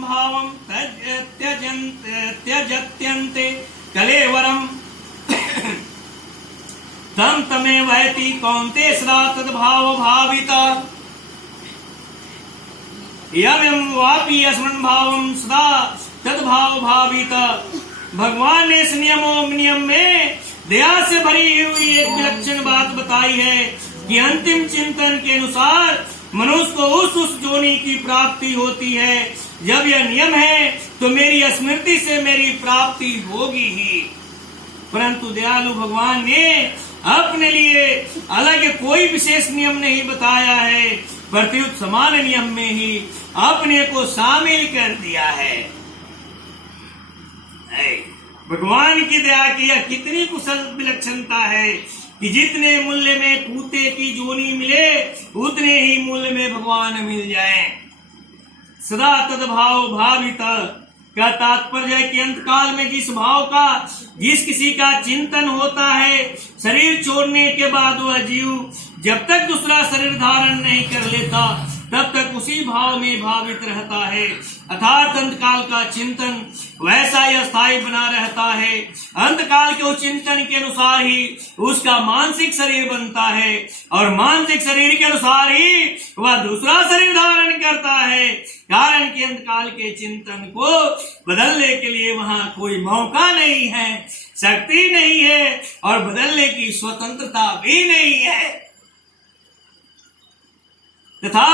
भावं त्यजत्यन्ते कलेवरम् तम तमेवैति कौन्तेय सदा तद्भाव भाविता यम वापि स्मरण भावं सदा तद्भाव भाविता। भगवान ने इस नियम में दया से भरी हुई एक विलक्षण बात बताई है कि अंतिम चिंतन के अनुसार मनुष्य को उस जोनि की प्राप्ति होती है। जब यह नियम है तो मेरी स्मृति से मेरी प्राप्ति होगी ही। परंतु दयालु भगवान ने अपने लिए अलग कोई विशेष नियम नहीं बताया है, प्रत्युत समान नियम में ही अपने को शामिल कर दिया है। भगवान की दया की यह कितनी कुशल विलक्षणता है कि जितने मूल्य में कूते की जोनी मिले उतने ही मूल्य में भगवान मिल जाएं। सदा तद्भाव भावित का तात्पर्य है कि अंत काल में जिस भाव का जिस किसी का चिंतन होता है, शरीर छोड़ने के बाद वह जीव जब तक दूसरा शरीर धारण नहीं कर लेता तब तक उसी भाव में भावित रहता है। अर्थात अंतकाल का चिंतन वैसा ही अस्थायी बना रहता है। अंतकाल के उस चिंतन के अनुसार ही उसका मानसिक शरीर बनता है और मानसिक शरीर के अनुसार ही वह दूसरा शरीर धारण करता है। कारण कि अंतकाल के चिंतन को बदलने के लिए वहां कोई मौका नहीं है, शक्ति नहीं है और बदलने की स्वतंत्रता भी नहीं है तथा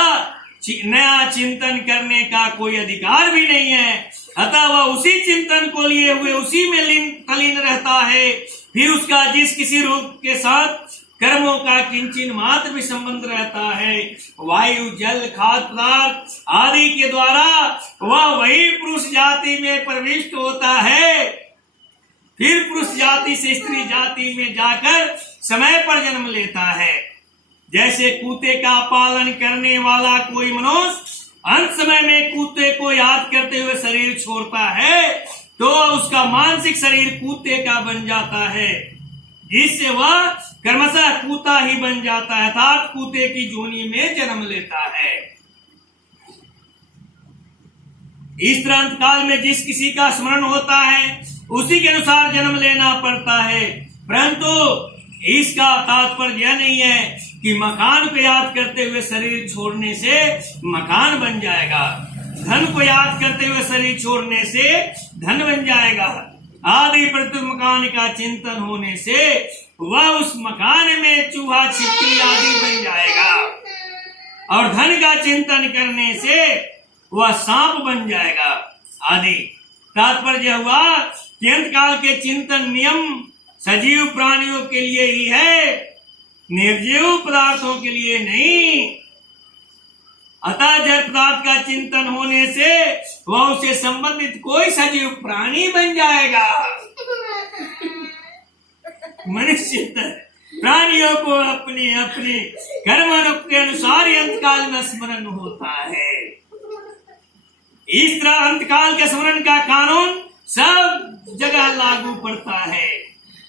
नया चिंतन करने का कोई अधिकार भी नहीं है। अतः वह उसी चिंतन को लिए हुए उसी में तलीन रहता है। फिर उसका जिस किसी रूप के साथ कर्मों का किंचन मात्र भी संबंध रहता है, वायु जल खाद्य पदार्थ आदि के द्वारा वह वही पुरुष जाति में प्रविष्ट होता है। फिर पुरुष जाति से स्त्री जाति में जाकर समय पर जन्म लेता है। जैसे कूते का पालन करने वाला कोई मनुष्य अंत समय में कूते को याद करते हुए शरीर छोड़ता है तो उसका मानसिक शरीर कूते का बन जाता है, जिससे वह क्रमशः कूता ही बन जाता है, अर्थात कूते की जोनी में जन्म लेता है। इस तरह अंतकाल में जिस किसी का स्मरण होता है उसी के अनुसार जन्म लेना पड़ता है। परंतु इसका तात्पर्य यह नहीं है कि मकान को याद करते हुए शरीर छोड़ने से मकान बन जाएगा, धन को याद करते हुए शरीर छोड़ने से धन बन जाएगा, आदि प्रति मकान का चिंतन होने से वह उस मकान में चूहा छिपकली आदि बन जाएगा और धन का चिंतन करने से वह सांप बन जाएगा आदि। तात्पर्य हुआ कि अंतकाल के चिंतन नियम सजीव प्राणियों के लिए ही है, निर्जीव पदार्थों के लिए नहीं। अतः जड़ पदार्थ का चिंतन होने से वह उसे संबंधित कोई सजीव प्राणी बन जाएगा। मनुष्य प्राणियों को अपने अपने कर्म के अनुसार अंतकाल में स्मरण होता है। इस तरह अंतकाल के स्मरण का कानून सब जगह लागू पड़ता है,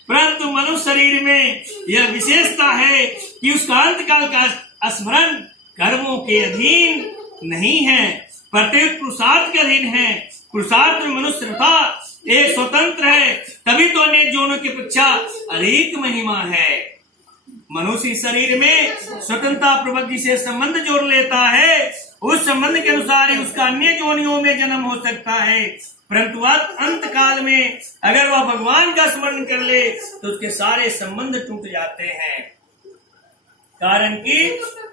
परंतु मनुष्य शरीर में यह विशेषता है कि उसका अंतकाल का स्मरण कर्मों के अधीन नहीं है, प्रत्येक पुरुषार्थ के अधीन है। पुरुषार्थ में मनुष्य था एक स्वतंत्र है, तभी तो अन्य जोनों की अपेक्षा अधिक महिमा है। मनुष्य शरीर में स्वतंत्रता प्रवृत्ति से संबंध जोड़ लेता है, उस संबंध के अनुसार ही उसका अन्य जोनियों में जन्म हो सकता है। परंतु अंत काल में अगर वह भगवान का स्मरण कर ले तो उसके सारे संबंध टूट जाते हैं, कारण कि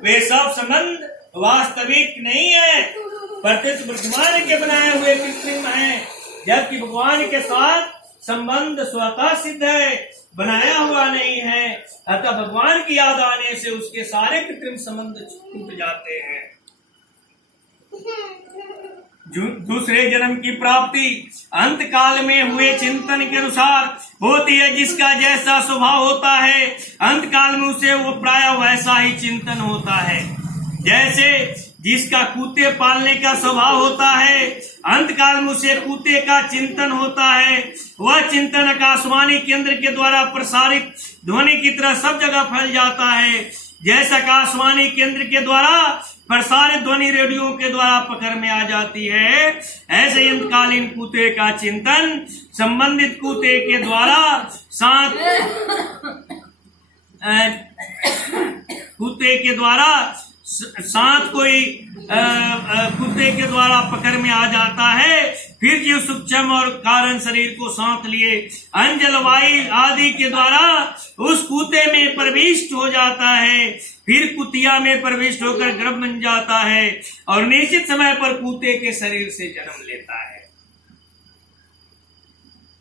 वे सब संबंध वास्तविक नहीं है, प्रत्यक्ष वर्तमान के बनाए हुए कृत्रिम हैं, जबकि भगवान के साथ संबंध स्वतः सिद्ध है, बनाया हुआ नहीं है। अतः भगवान की याद आने से उसके सारे कृत्रिम संबंध टूट जाते हैं। दूसरे जन्म की प्राप्ति अंत काल में हुए चिंतन के अनुसार होती है। जिसका जैसा स्वभाव होता है अंत काल में उसे वो प्राय वैसा ही चिंतन होता है। जैसे जिसका कूते पालने का स्वभाव होता है अंत काल में उसे कूते का चिंतन होता है। वह चिंतन आकाशवाणी केंद्र के द्वारा प्रसारित ध्वनि की तरह सब जगह फैल जाता है। जैसा आकाशवाणी केंद्र के द्वारा प्रसारित ध्वनि रेडियो के द्वारा पकड़ में आ जाती है, ऐसे अंतकालीन कूते का चिंतन संबंधित कूते के द्वारा साथ कोई कुत्ते के द्वारा पकड़ में आ जाता है। फिर जीव सूक्ष्म और कारण शरीर को साथ लिए अंजल वायु आदि के द्वारा उस कुत्ते में प्रविष्ट हो जाता है। फिर कुतिया में प्रविष्ट होकर गर्भ बन जाता है और निश्चित समय पर कुत्ते के शरीर से जन्म लेता है।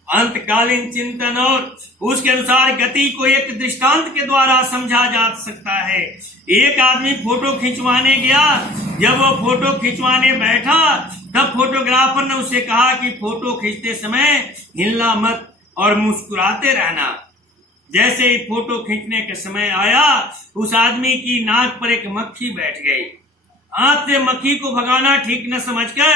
अंतकालीन चिंतन और उसके अनुसार गति को एक दृष्टांत के द्वारा समझा जा सकता है। एक आदमी फोटो खिंचवाने गया। जब वो फोटो खिंचवाने बैठा तब फोटोग्राफर ने उसे कहा कि फोटो खींचते समय हिलना मत और मुस्कुराते रहना। जैसे ही फोटो खींचने का समय आया, उस आदमी की नाक पर एक मक्खी बैठ गई। हाथ से मक्खी को भगाना ठीक न समझकर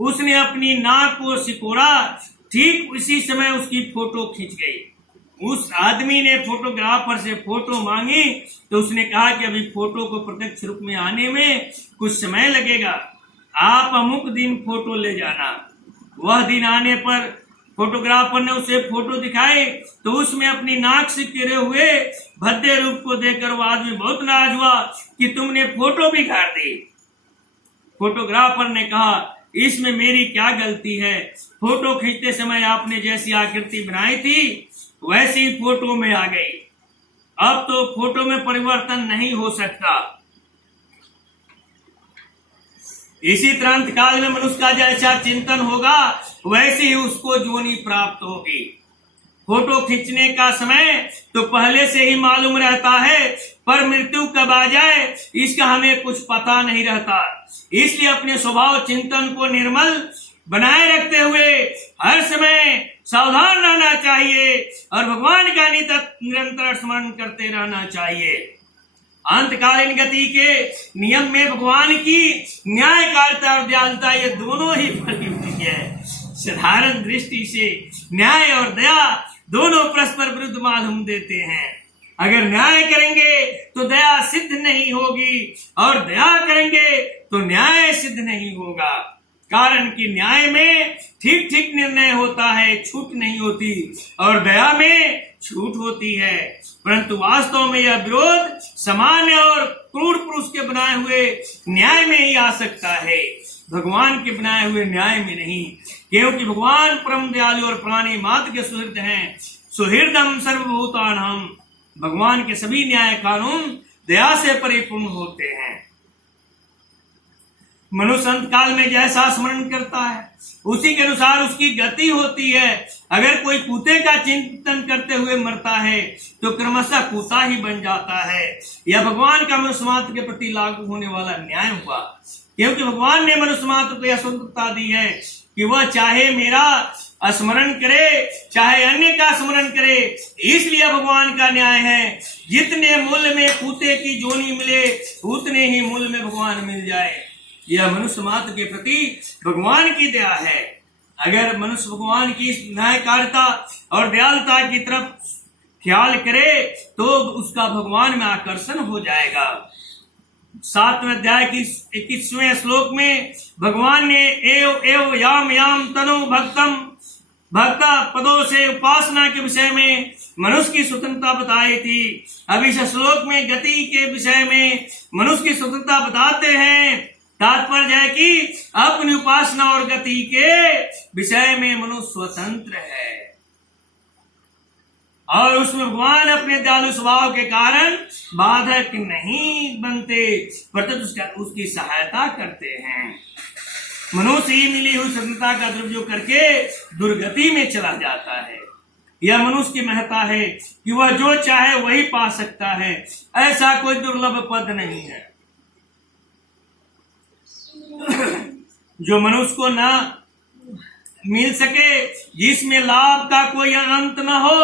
उसने अपनी नाक को सिकोड़ा। ठीक उसी समय उसकी फोटो खींच गई। उस आदमी ने फोटोग्राफर से फोटो मांगी तो उसने कहा कि अभी फोटो को प्रत्यक्ष रूप में आने में कुछ समय लगेगा, आप अमुक दिन फोटो ले जाना। वह दिन आने पर फोटोग्राफर ने उसे फोटो दिखाई तो उसमें अपनी नाक से गिरे हुए भद्दे रूप को देखकर वह आदमी बहुत नाराज हुआ कि तुमने फोटो भी गाड़ दी। फोटोग्राफर ने कहा, इसमें मेरी क्या गलती है? फोटो खींचते समय आपने जैसी आकृति बनाई थी वैसी फोटो में आ गई। अब तो फोटो में परिवर्तन नहीं हो सकता। इसी तरह अंतकाल में मनुष्य का जैसा चिंतन होगा वैसे ही उसको जोनी प्राप्त होगी। फोटो खींचने का समय तो पहले से ही मालूम रहता है, पर मृत्यु कब आ जाए इसका हमें कुछ पता नहीं रहता। इसलिए अपने स्वभाव चिंतन को निर्मल बनाए रखते हुए हर समय सावधान रहना चाहिए और भगवान का निरंतर स्मरण करते रहना चाहिए। अंतकालीन गति के नियम में भगवान की न्यायकारिता और दयालुता ये दोनों ही फली हुई है। साधारण दृष्टि से न्याय और दया दोनों परस्पर विरुद्ध मालूम देते हैं। अगर न्याय करेंगे तो दया सिद्ध नहीं होगी और दया करेंगे तो न्याय सिद्ध नहीं होगा। कारण कि न्याय में ठीक ठीक निर्णय होता है, छूट नहीं होती, और दया में छूट होती है। परंतु वास्तव में यह विरोध सामान्य और क्रूर पुरुष के बनाए हुए न्याय में ही आ सकता है, भगवान के बनाए हुए न्याय में नहीं। क्योंकि भगवान परम दयालु और प्राणी मात्र के सुहृद हैं। सुहृदम सर्वभूतानां, भगवान के सभी न्याय कानून दया से परिपूर्ण होते हैं। मनुष्य अंत काल में जैसा स्मरण करता है उसी के अनुसार उसकी गति होती है। अगर कोई कुत्ते का चिंतन करते हुए मरता है तो क्रमशः कुत्ता ही बन जाता है। यह भगवान का मनुष्य मात्र के प्रति लागू होने वाला न्याय हुआ। क्योंकि भगवान ने मनुष्य मात्र को यह स्वतंत्रता दी है कि वह चाहे मेरा स्मरण करे चाहे अन्य का स्मरण करे। इसलिए भगवान का न्याय है, जितने मूल्य में कुत्ते की जोनी मिले उतने ही मूल्य में भगवान मिल जाए। यह मनुष्य मात्र के प्रति भगवान की दया है। अगर मनुष्य भगवान की न्यायकारिता और दयालुता की तरफ ख्याल करे तो उसका भगवान में आकर्षण हो जाएगा। 7वें अध्याय की 21वें श्लोक में भगवान ने एव एव याम याम तनु भक्तम भक्ता पदों से उपासना के विषय में मनुष्य की स्वतंत्रता बताई थी। अब इस श्लोक में गति के विषय में मनुष्य की स्वतंत्रता बताते हैं। तात्पर्य है कि अपनी उपासना और गति के विषय में मनुष्य स्वतंत्र है और उसमें भगवान अपने दयालु स्वभाव के कारण बाधक नहीं बनते, प्रत्युत उसकी सहायता करते हैं। मनुष्य ही मिली हुई स्वतंत्रता का दुरुपयोग करके दुर्गति में चला जाता है। यह मनुष्य की महत्ता है कि वह जो चाहे वही पा सकता है। ऐसा कोई दुर्लभ पद नहीं है जो मनुष्य को ना मिल सके, जिसमें लाभ का कोई अंत न हो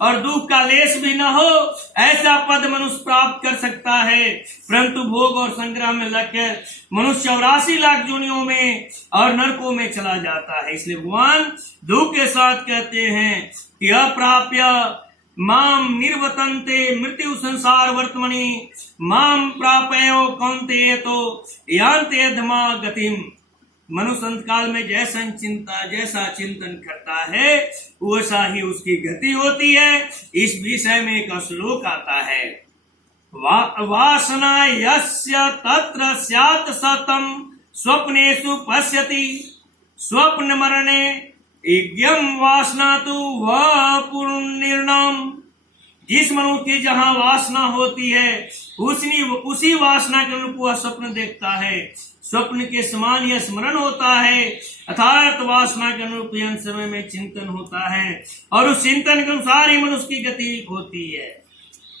और दुख का लेश भी न हो। ऐसा पद मनुष्य प्राप्त कर सकता है। परंतु भोग और संग्रह में लगकर मनुष्य 84 लाख योनियों में और नरकों में चला जाता है। इसलिए भगवान दुख के साथ कहते हैं कि अप्राप्य माम निर्वतन्ते मृत्यु संसार वर्तमनि माम प्रापयो कौन्तेय तो यान्ते धमा गतिम। मनुष्य अंत काल में जैसा चिंतन करता है वैसा ही उसकी गति होती है। इस विषय में एक श्लोक आता है, वासना यस्य तत्र स्यात् सतम स्वप्नेषु पश्यति स्वप्न मरणे यज्ञम वासना तो वह पुनर्निर्णाम। जिस मनुष्य की जहाँ वासना होती है उसी वासना के अनुरूप वह स्वप्न देखता है। स्वप्न के समान यह स्मरण होता है, अर्थात वासना के अनुरूप यह समय में चिंतन होता है और उस चिंतन के अनुसार ही मनुष्य की गति होती है।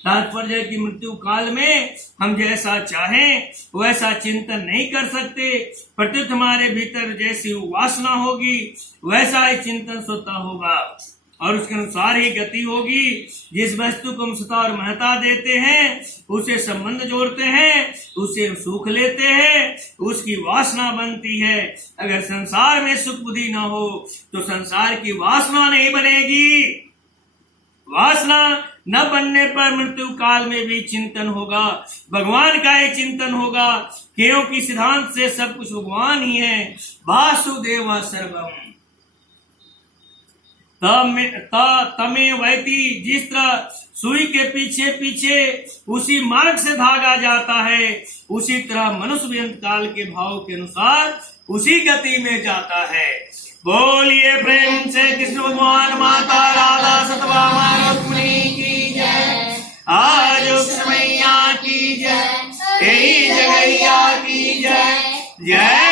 तात्पर्य है कि मृत्यु काल में हम जैसा चाहें वैसा चिंतन नहीं कर सकते, प्रत्युत हमारे भीतर जैसी वासना होगी वैसा ही चिंतन स्वतः होगा और उसके अनुसार ही गति होगी। जिस वस्तु को हम सता और महत्ता देते हैं, उसे संबंध जोड़ते हैं, उसे सुख लेते हैं, उसकी वासना बनती है। अगर संसार में सुख बुद्धि न हो तो संसार की वासना नहीं बनेगी। वासना न बनने पर मृत्यु काल में भी चिंतन होगा, भगवान का ही चिंतन होगा, क्योंकि सिद्धांत से सब कुछ भगवान ही है। वासुदेव सर्वम तमे वैती। जिस तरह सुई के पीछे पीछे उसी मार्ग से भागा जाता है, उसी तरह मनुष्य भी अंत काल के भाव के अनुसार उसी गति में जाता है। बोलिए प्रेम से कृष्ण भगवान माता राधा सतभामा रुक्मिणी की जय, आज मैया की जय, यही जगैया की जय। जय